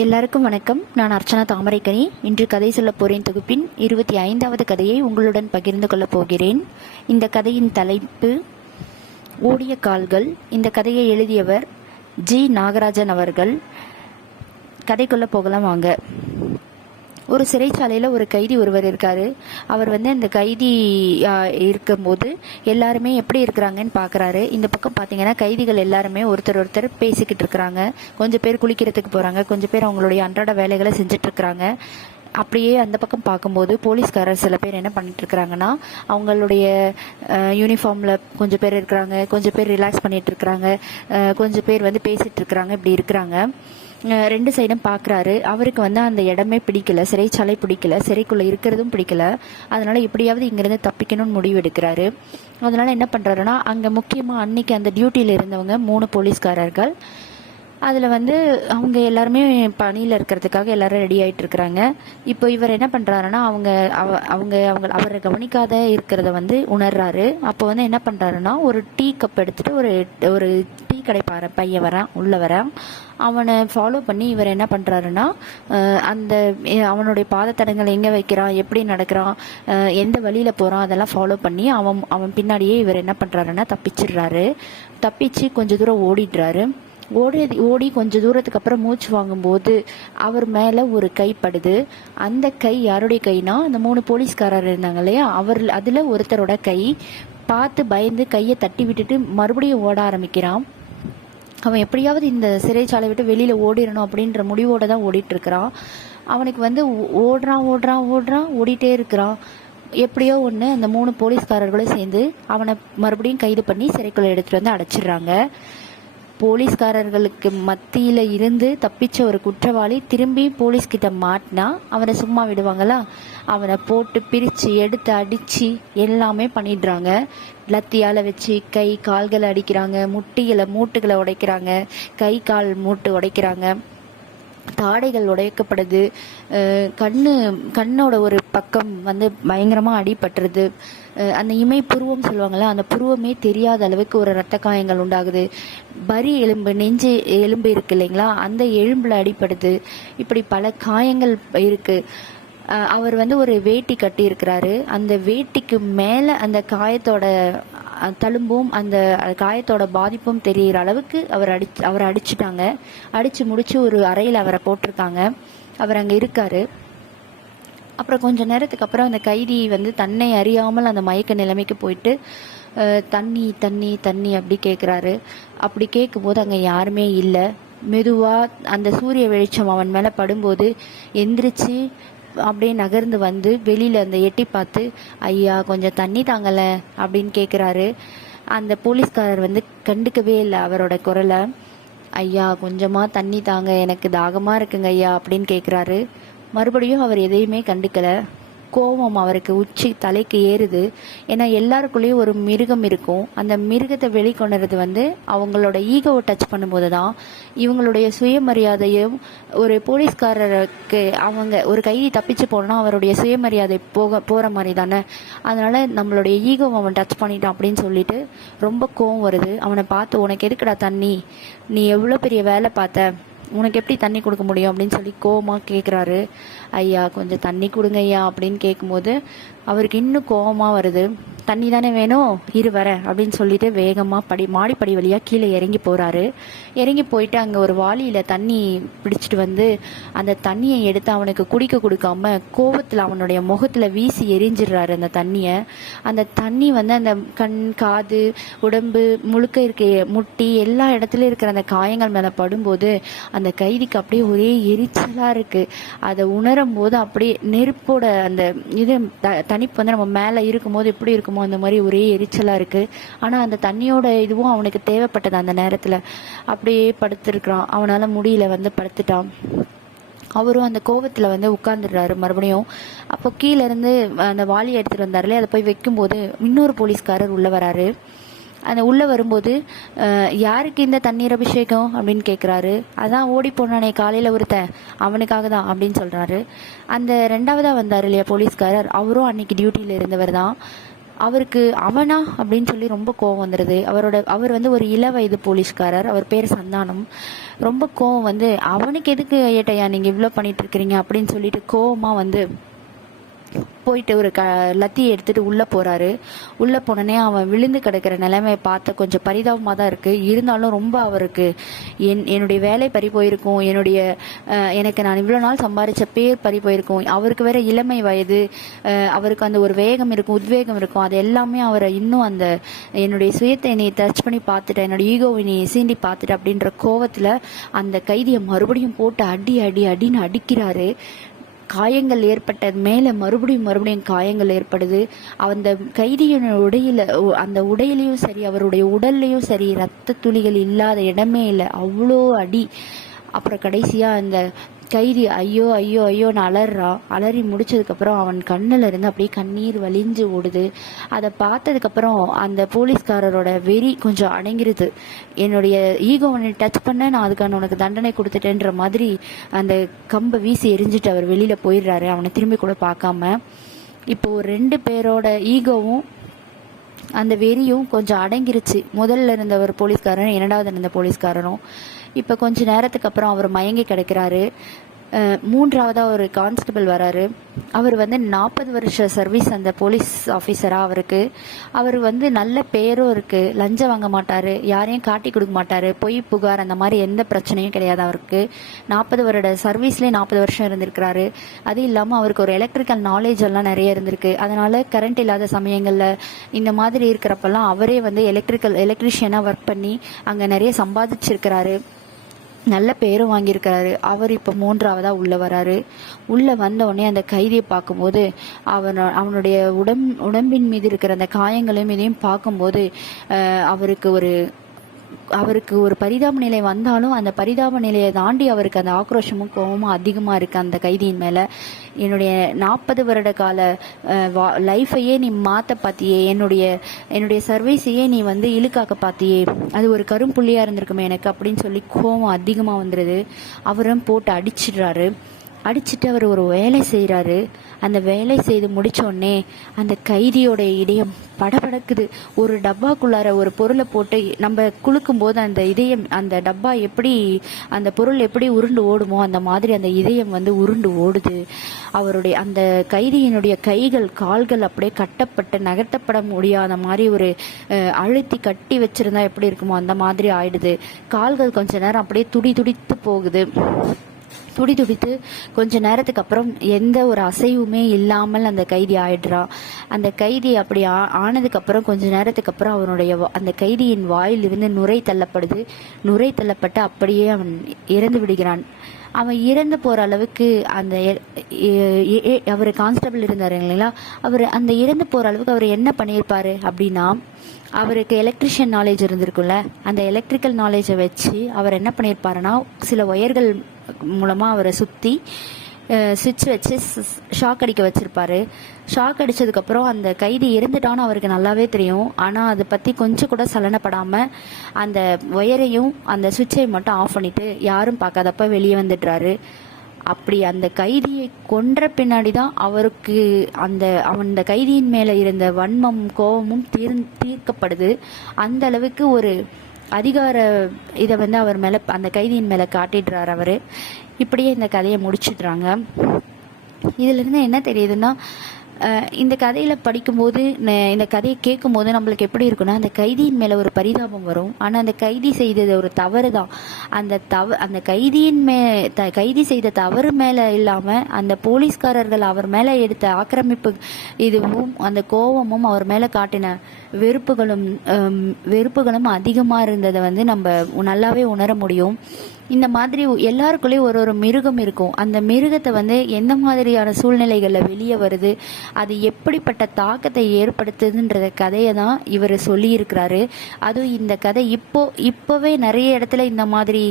எல்லாருக்கும் வணக்கம். நான் அர்ச்சனா தாமரைக்கனி. இன்று கதை சொல்ல போகிறேன் தொகுப்பின் இருபத்தி ஐந்தாவது கதையை உங்களுடன் பகிர்ந்து கொள்ளப் போகிறேன். இந்த கதையின் தலைப்பு ஓடிய கால்கள் இந்த கதையை எழுதியவர் ஜி. நாகராஜன் அவர்கள். கதைக்குள்ள போகலாம் வாங்க. ஒரு சிறைச்சாலையில் ஒரு கைதி ஒருவர் இருக்கார். அவர் வந்து அந்த கைதி இருக்கும்போது எல்லாருமே எப்படி இருக்கிறாங்கன்னு பார்க்குறாரு இந்த பக்கம் பார்த்தீங்கன்னா கைதிகள் எல்லாருமே ஒருத்தர் ஒருத்தர் பேசிக்கிட்டு இருக்கிறாங்க. கொஞ்சம் பேர் குளிக்கிறதுக்கு போகிறாங்க கொஞ்சம் பேர் அவங்களுடைய அன்றாட வேலைகளை செஞ்சிட்ருக்கிறாங்க அப்படியே அந்த பக்கம் பார்க்கும்போது போலீஸ்காரர் சில பேர் என்ன பண்ணிட்டு இருக்கிறாங்கன்னா அவங்களுடைய யூனிஃபார்மில் கொஞ்சம் பேர் இருக்கிறாங்க. கொஞ்சம் பேர் ரிலாக்ஸ் பண்ணிட்டு இருக்கிறாங்க. கொஞ்சம் பேர் வந்து பேசிட்டு இருக்கிறாங்க. இப்படி இருக்கிறாங்க. ரெண்டு சைடும் பார்க்குறாரு அவருக்கு வந்து அந்த இடமே பிடிக்கல. சிறைச்சாலை பிடிக்கல. சிறைக்குள்ளே இருக்கிறதும் பிடிக்கல. அதனால் எப்படியாவது இங்கேருந்து தப்பிக்கணும்னு முடிவு எடுக்கிறாரு அதனால் என்ன பண்ணுறாருன்னா அங்கே முக்கியமாக அன்னைக்கு அந்த டியூட்டியில் இருந்தவங்க மூணு போலீஸ்காரர்கள் அதில் வந்து அவங்க எல்லாருமே பணியில் இருக்கிறதுக்காக எல்லாரும் ரெடி ஆகிட்டு இருக்கிறாங்க. இப்போ இவர் என்ன பண்ணுறாருன்னா அவங்க அவ- அவங்க அவங்க அவரை கவனிக்காத இருக்கிறத வந்து உணர்றாரு. அப்போ வந்து என்ன பண்ணுறாருன்னா ஒரு டீ கப் எடுத்துகிட்டு ஒரு ஒரு டீ கடை பாரு பையன் வரான் உள்ளே வரான். அவனை ஃபாலோ பண்ணி இவர் என்ன பண்ணுறாருன்னா அந்த அவனுடைய பாதத்தடங்கள் எங்கே வைக்கிறான் எப்படி நடக்கிறான் எந்த வழியில் போகிறான் அதெல்லாம் ஃபாலோ பண்ணி அவன் அவன் பின்னாடியே இவர் என்ன பண்ணுறாருன்னா தப்பிச்சிடுறாரு. தப்பிச்சு கொஞ்சம் தூரம் ஓடிடுறாரு. ஓடி ஓடி கொஞ்ச தூரத்துக்கு அப்புறம் மூச்சு வாங்கும்போது அவர் மேலே ஒரு கை படுது. அந்த கை யாருடைய கைனா அந்த மூணு போலீஸ்காரர் இருந்தாங்க இல்லையா? அவர் அதில் ஒருத்தரோட கை பார்த்து பயந்து கையை தட்டி விட்டுட்டு மறுபடியும் ஓட ஆரம்பிக்கிறான். அவன் எப்படியாவது இந்த சிறைச்சாலை விட்டு வெளியில ஓடிடணும் அப்படின்ற முடிவோட தான் ஓடிட்டு இருக்கிறான் அவனுக்கு வந்து ஓடுறான் ஓடுறான் ஓடுறான் ஓடிட்டே இருக்கிறான். எப்படியோ ஒன்று அந்த மூணு போலீஸ்காரர்களும் சேர்ந்து அவனை மறுபடியும் கைது பண்ணி சிறைக்குள்ள எடுத்துட்டு வந்து அடைச்சிடுறாங்க. போலீஸ்காரர்களுக்கு மத்தியில் இருந்து தப்பிச்ச ஒரு குற்றவாளி திரும்பி போலீஸ்கிட்ட மாட்டினா அவனை சும்மா விடுவாங்களா? அவனை போட்டு பிரித்து எடுத்து அடித்து எல்லாமே பண்ணிடுறாங்க. லத்தியால் வச்சு கை கால்களை அடிக்கிறாங்க முட்டிகளை மூட்டுகளை உடைக்கிறாங்க கை கால் மூட்டு உடைக்கிறாங்க. தாடைகள் உடைக்கப்படுது கண்ணு கண்ணோட ஒரு பக்கம் வந்து பயங்கரமாக அடிபட்டுறது அந்த இமை புருவம் சொல்லுவாங்கள்ல அந்த புருவமே தெரியாத அளவுக்கு ஒரு ரத்த காயங்கள் உண்டாகுது. பரி எலும்பு நெஞ்சு எலும்பு இருக்கு இல்லைங்களா? அந்த எலும்பில் அடிபடுது. இப்படி பல காயங்கள் இருக்குது அவர் வந்து ஒரு வேட்டி கட்டியிருக்கிறாரு. அந்த வேட்டிக்கு மேலே அந்த காயத்தோட தழும்பும் அந்த காயத்தோட பாதிப்பும் தெரியிற அளவுக்கு அவர் அடி அவரை அடிச்சுட்டாங்க. அடிச்சு முடிச்சு ஒரு அறையில் அவரை போட்டிருக்காங்க. அவர் அங்கே இருக்காரு. அப்புறம் கொஞ்ச நேரத்துக்கு அப்புறம் அந்த கைதி வந்து தன்னை அறியாமல் அந்த மயக்க நிலைமைக்கு போயிட்டு தண்ணி தண்ணி தண்ணி அப்படி கேட்குறாரு அப்படி கேட்கும்போது அங்கே யாருமே இல்லை. மெதுவாக அந்த சூரிய வெளிச்சம் அவன் மேலே படும்போது எந்திரிச்சு அப்படியே நகர்ந்து வந்து வெளியில் அந்த எட்டி பார்த்து ஐயா கொஞ்சம் தண்ணி தாங்கலை அப்படின்னு கேட்குறாரு அந்த போலீஸ்காரர் வந்து கண்டுக்கவே இல்லை அவரோட குரலை. ஐயா கொஞ்சமாக தண்ணி தாங்க எனக்கு தாகமாக இருக்குங்க ஐயா அப்படின்னு கேட்குறாரு மறுபடியும் அவர் எதையுமே கண்டுக்கலை. கோபம் அவருக்கு உச்சி தலைக்கு ஏறுது. ஏன்னா எல்லாருக்குள்ளேயும் ஒரு மிருகம் இருக்கும். அந்த மிருகத்தை வெளிக்கொணர்றது வந்து அவங்களோட ஈகோவை டச் பண்ணும்போது தான் இவங்களுடைய சுயமரியாதையும் ஒரு போலீஸ்காரருக்கு அவங்க ஒரு கைதி தப்பிச்சு போனால் அவருடைய சுயமரியாதை போக போகிற மாதிரி தானே அதனால் நம்மளுடைய ஈகோவை அவன் டச் பண்ணிட்டான் அப்படின்னு சொல்லிட்டு ரொம்ப கோவம் வருது. அவனை பார்த்து உனக்கு எதுக்குடா தண்ணி? நீ எவ்வளோ பெரிய வேலை பார்த்த? உனக்கு எப்படி தண்ணி கொடுக்க முடியும் அப்படின்னு சொல்லி கோபமாக கேட்குறாரு ஐயா கொஞ்சம் தண்ணி கொடுங்க ஐயா அப்படின்னு கேட்கும்போது அவருக்கு இன்னும் கோபமாக வருது. தண்ணி தானே வேணும்? இரு வர அப்படின்னு சொல்லிட்டு வேகமாக படி மாடிப்படி வழியாக கீழே இறங்கி போகிறாரு இறங்கி போயிட்டு அங்கே ஒரு வாளியில் தண்ணி பிடிச்சிட்டு வந்து அந்த தண்ணியை எடுத்து அவனுக்கு குடிக்க கொடுக்காம கோபத்தில் அவனுடைய முகத்தில் வீசி எரிஞ்சிடுறாரு அந்த தண்ணியை. அந்த தண்ணி வந்து அந்த கண் காது உடம்பு முழுக்க இருக்க முட்டி எல்லா இடத்துலையும் இருக்கிற அந்த காயங்கள் மேலே படும்போது அந்த கைதிக்கு அப்படியே ஒரே எரிச்சலாக இருக்குது அதை உணரும் போது அப்படியே நெருப்போட அந்த இது த- தனிப்பு வந்து நம்ம மேலே இருக்கும்போது எப்படி இருக்குமோ அந்த மாதிரி ஒரே எரிச்சலாக இருக்குது ஆனால் அந்த தண்ணியோட இதுவும் அவனுக்கு தேவைப்பட்டது அந்த நேரத்தில். அப்படியே படுத்துருக்குறான். அவனால் முடியல வந்து படுத்துட்டான். அவரும் அந்த கோபத்தில் வந்து உட்காந்துடுறாரு மறுபடியும். அப்போ கீழேருந்து அந்த வாளி எடுத்துகிட்டு வந்தாருலே அதை போய் வைக்கும்போது இன்னொரு போலீஸ்காரர் உள்ளே வராரு. அந்த உள்ளே வரும்போது யாருக்கு இந்த தண்ணீர் அபிஷேகம்? அப்படின்னு கேட்குறாரு அதான் ஓடி போனானே காலையில் ஒருத்தன். அவனுக்காக தான் அப்படின்னு சொல்கிறாரு அந்த ரெண்டாவதாக வந்தார் இல்லையா போலீஸ்காரர். அவரும் அன்னைக்கு டியூட்டியில் இருந்தவர் தான். அவருக்கு அவனா அப்படின்னு சொல்லி ரொம்ப கோவம் வந்துடுது அவரோட அவர் வந்து ஒரு இள வயது போலீஸ்காரர். அவர் பேர் சந்தானம். ரொம்ப கோவம் வந்து அவனுக்கு எதுக்கு ஏட்டையா நீங்கள் இவ்வளோ பண்ணிட்டு இருக்கிறீங்க அப்படின்னு சொல்லிட்டு கோவமாக வந்து போயிட்டு ஒரு க லத்தி எடுத்துட்டு உள்ளே போகிறாரு உள்ளே போனோடனே அவன் விழுந்து கிடக்கிற நிலைமையை பார்த்த கொஞ்சம் பரிதாபமாக தான் இருக்குது இருந்தாலும் ரொம்ப அவருக்கு என் என்னுடைய வேலை பறி போயிருக்கும். என்னுடைய எனக்கு நான் இவ்வளோ நாள் சம்பாதிச்ச பேர் பறி போயிருக்கும். அவருக்கு வேற இளமை வயது அவருக்கு அந்த ஒரு வேகம் இருக்கும் உத்வேகம் இருக்கும். அது எல்லாமே அவரை இன்னும் அந்த என்னுடைய சுயத்தை நீ டச் பண்ணி பார்த்துட்டேன் என்னோட ஈகோவை நீ சீண்டி பார்த்துட்டு அப்படின்ற கோவத்தில் அந்த கைதியை மறுபடியும் போட்டு அடி அடி அடின்னு அடிக்கிறாரு. காயங்கள் ஏற்பட்டது மேலே மறுபடியும் மறுபடியும் காயங்கள் ஏற்படுது. அந்த கைதியின் உடையில அந்த உடையிலையும் சரி அவருடைய உடல்லையும் சரி ரத்த துளிகள் இல்லாத இடமே இல்லை. அவ்வளோ அடி. அப்புறம் கடைசியா அந்த கைதி ஐயோ ஐயோ ஐயோன்னு அலறான். அலறி முடிச்சதுக்கப்புறம் அவன் கண்ணில் இருந்து அப்படியே கண்ணீர் வலிஞ்சு ஓடுது. அதை பார்த்ததுக்கப்புறம் அந்த போலீஸ்காரரோட வெறி கொஞ்சம் அடங்கிருது. என்னுடைய ஈகோவனை டச் பண்ண நான் அதுக்கான உனக்கு தண்டனை கொடுத்துட்டேன்ற மாதிரி அந்த கம்பை வீசி எரிஞ்சிட்டு அவர் வெளியில் போயிடுறாரு. அவனை திரும்பி கூட பார்க்காம. இப்போ ரெண்டு பேரோட ஈகோவும் அந்த வெறியும் கொஞ்சம் அடங்கிருச்சு. முதல்ல இருந்த ஒரு போலீஸ்காரரும் இரண்டாவது இருந்த போலீஸ்காரரும். இப்போ கொஞ்ச நேரத்துக்கு அப்புறம் அவர் மயங்கி கிடக்கிறாரு. மூன்றாவதாக மூன்றாவதா ஒரு கான்ஸ்டபிள் வராரு. அவர் வந்து நாற்பது வருஷ சர்வீஸ் அந்த போலீஸ் ஆஃபீஸராக அவருக்கு. அவர் வந்து நல்ல பேரும் இருக்கு. லஞ்சம் வாங்க மாட்டார். யாரையும் காட்டி கொடுக்க மாட்டார். பொய் புகார் அந்த மாதிரி எந்த பிரச்சனையும் கிடையாது அவருக்கு. நாற்பது வருட சர்வீஸ்லேயே நாற்பது வருஷம் இருந்திருக்கிறாரு. அது இல்லாமல் அவருக்கு ஒரு எலக்ட்ரிக்கல் நாலேஜ் எல்லாம் நிறைய இருந்திருக்கு. அதனால கரண்ட் இல்லாத சமயங்களில் இந்த மாதிரி இருக்கிறப்பெல்லாம் அவரே வந்து எலக்ட்ரிக்கல் எலக்ட்ரிஷியனாக ஒர்க் பண்ணி அங்கே நிறைய சம்பாதிச்சிருக்கிறாரு. நல்ல பேரும் வாங்கியிருக்கிறாரு. அவர் இப்போ மூன்றாவதாக உள்ளே வராரு. உள்ளே வந்த உடனே அந்த கைதியை பார்க்கும்போது அவன் அவனுடைய உடம் உடம்பின் மீது இருக்கிற அந்த காயங்களையும் இதையும் பார்க்கும்போது அவருக்கு ஒரு அவருக்கு ஒரு பரிதாப நிலை வந்தாலும் அந்த பரிதாப நிலையை தாண்டி அவருக்கு அந்த ஆக்ரோஷமும் கோபமும் அதிகமாக இருக்கு அந்த கைதியின் மேலே. என்னுடைய நாற்பது வருட கால லைஃபையே நீ மாற்ற பார்த்தியே என்னுடைய என்னுடைய சர்வீஸையே நீ வந்து இழுக்காக்க பார்த்தியே அது ஒரு கரும்புள்ளியாக இருந்திருக்குமே எனக்கு அப்படின்னு சொல்லி கோபம் அதிகமாக வந்துடுது அவரும் போட்டு அடிச்சிடுறாரு. அடிச்சிட்டு அவர் ஒரு வேலை செய்கிறாரு அந்த வேலை செய்து முடித்தோடனே அந்த கைதியோட இதயம் படபடக்குது. ஒரு டப்பாக்குள்ளார ஒரு பொருளை போட்டு நம்ம குலுக்கும் போது அந்த இதயம் அந்த டப்பா எப்படி அந்த பொருள் எப்படி உருண்டு ஓடுமோ அந்த மாதிரி அந்த இதயம் வந்து உருண்டு ஓடுது. அவருடைய அந்த கைதியினுடைய கைகள் கால்கள் அப்படியே கட்டப்பட்டு நகர்த்தப்பட முடியாத மாதிரி ஒரு அழுத்தி கட்டி வச்சிருந்தா எப்படி இருக்குமோ அந்த மாதிரி ஆயிடுது. கால்கள் கொஞ்ச நேரம் அப்படியே துடி துடித்து போகுது. துடி துடித்து கொஞ்ச நேரத்துக்கு அப்புறம் எந்த ஒரு அசைவுமே இல்லாமல் அந்த கைதி ஆயிடுறான் அந்த கைதி அப்படி ஆ- ஆனதுக்கு அப்புறம் கொஞ்ச நேரத்துக்கு அப்புறம் அவனுடைய அந்த கைதியின் வாயிலிருந்து நுரை தள்ளப்படுது. நுரை தள்ளப்பட்டு அப்படியே அவன் இறந்து விடுகிறான். அவன் இறந்து போகிற அளவுக்கு அந்த எ- எ- எ- அவர் கான்ஸ்டபிள் இருந்தார் இல்லைங்களா? அவர் அந்த இறந்து போகிற அளவுக்கு அவர் என்ன பண்ணியிருப்பார் அப்படின்னா அவருக்கு எலக்ட்ரிஷியன் நாலேஜ் இருந்திருக்குல்ல அந்த எலக்ட்ரிக்கல் நாலேஜை வச்சு அவர் என்ன பண்ணியிருப்பாருன்னா சில ஒயர்கள் மூலமாக அவரை சுற்றி சுவிட்ச் வச்சு ஷாக் அடிக்க வச்சிருப்பாரு. ஷாக் அடித்ததுக்கப்புறம் அந்த கைதி இருந்துட்டான்னு அவருக்கு நல்லாவே தெரியும். ஆனால் அதை பற்றி கொஞ்சம் கூட சலனப்படாமல் அந்த ஒயரையும் அந்த சுவிட்சை மட்டும் ஆஃப் பண்ணிவிட்டு யாரும் பார்க்காதப்ப வெளியே வந்துடுறாரு. அப்படி அந்த கைதியை கொன்ற பின்னாடி தான் அவருக்கு அந்த அவன் அந்த கைதியின் மேலே இருந்த வன்மம் கோபமும் தீர் தீர்க்கப்படுது. அந்த அளவுக்கு ஒரு அதிகார இதை வந்து அவர் மேலே அந்த கைதியின் மேலே காட்டிடுறார் அவர். இப்படியே இந்த கதையை முடிச்சிடுறாங்க. இதிலிருந்து என்ன தெரியுதுன்னா இந்த கதையில் படிக்கும்போது இந்த கதையை கேட்கும்போது நம்மளுக்கு எப்படி இருக்குன்னா அந்த கைதியின் மேலே ஒரு பரிதாபம் வரும். ஆனால் அந்த கைதி செய்தது ஒரு தவறு தான். அந்த தவ அந்த கைதியின் மே த கைதி செய்த தவறு மேலே இல்லாமல் அந்த போலீஸ்காரர்கள் அவர் மேலே எடுத்த ஆக்கிரமிப்பு இதுவும் அந்த கோபமும் அவர் மேலே காட்டின வெறுப்புகளும் வெறுப்புகளும் அதிகமாக இருந்ததை வந்து நம்ம நல்லாவே உணர முடியும். இந்த மாதிரி எல்லாருக்குள்ளேயும் ஒரு ஒரு மிருகம் இருக்கும். அந்த மிருகத்தை வந்து எந்த மாதிரியான சூழ்நிலைகளில் வெளியே வருது அது எப்படிப்பட்ட தாக்கத்தை ஏற்படுத்துதுன்றத கதையை தான் இவர் சொல்லியிருக்கிறாரு. அதுவும் இந்த கதை இப்போ இப்போவே நிறைய இடத்துல இந்த மாதிரி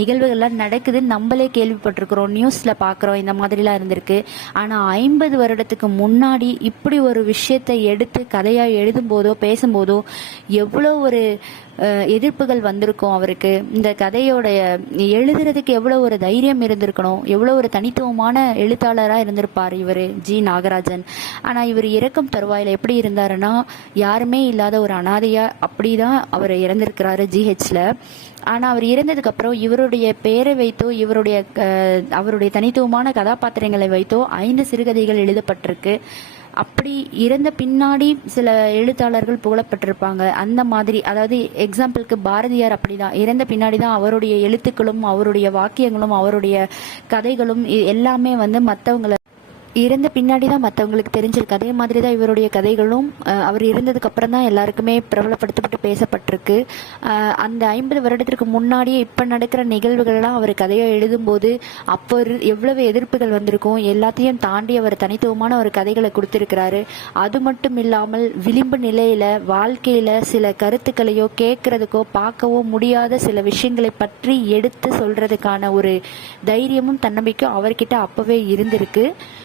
நிகழ்வுகள்லாம் நடக்குதுன்னு நம்மளே கேள்விப்பட்டிருக்கிறோம். நியூஸில் பார்க்குறோம். இந்த மாதிரிலாம் இருந்திருக்கு. ஆனால் ஐம்பது வருடத்துக்கு முன்னாடி இப்படி ஒரு விஷயத்தை எடுத்து கதையாக எழுதும்போதோ பேசும்போதோ எவ்வளோ ஒரு எதிர்ப்புகள் வந்திருக்கும் அவருக்கு. இந்த கதையோடைய எழுதுறதுக்கு எவ்வளோ ஒரு தைரியம் இருந்திருக்கணும் எவ்வளோ ஒரு தனித்துவமான எழுத்தாளராக இருந்திருப்பார் இவர் ஜி நாகராஜன். ஆனால் இவர் இறக்கும் தருவாயில் எப்படி இருந்தாருன்னா யாருமே இல்லாத ஒரு அனாதையாக அப்படி தான் அவர் இறந்திருக்கிறாரு ஜிஹெச்சில் ஆனால் அவர் இறந்ததுக்கப்புறம் இவருடைய பெயரை வைத்தோ இவருடைய அவருடைய தனித்துவமான கதாபாத்திரங்களை வைத்தோ ஐந்து சிறுகதைகள் எழுதப்பட்டிருக்கு. அப்படி இறந்த பின்னாடி சில எழுத்தாளர்கள் புகழப்பட்டிருப்பாங்க. அந்த மாதிரி அதாவது எக்ஸாம்பிளுக்கு பாரதியார் அப்படிதான். இறந்த பின்னாடி தான் அவருடைய எழுத்துக்களும் அவருடைய வாக்கியங்களும் அவருடைய கதைகளும் எல்லாமே வந்து மற்றவங்களை இறந்த பின்னாடி தான் மற்றவங்களுக்கு தெரிஞ்சிருக்கு. அதே மாதிரி தான் இவருடைய கதைகளும் அவர் இறந்ததுக்கு அப்புறம் தான் எல்லாருக்குமே பிரபலப்படுத்தப்பட்டு பேசப்பட்டிருக்கு. அந்த ஐம்பது வருடத்திற்கு முன்னாடியே இப்போ நடக்கிற நிகழ்வுகள்லாம் அவர் கதையை எழுதும்போது அப்போ எவ்வளவு எதிர்ப்புகள் வந்திருக்கும். எல்லாத்தையும் தாண்டி அவர் தனித்துவமான ஒரு கதைகளை கொடுத்துருக்கிறாரு. அது மட்டும் இல்லாமல் விளிம்பு நிலையில வாழ்க்கையில சில கருத்துக்களையோ கேட்கறதுக்கோ பார்க்கவோ முடியாத சில விஷயங்களை பற்றி எடுத்து சொல்றதுக்கான ஒரு தைரியமும் தன்னம்பிக்கையும் அவர்கிட்ட அப்பவே இருந்திருக்கு.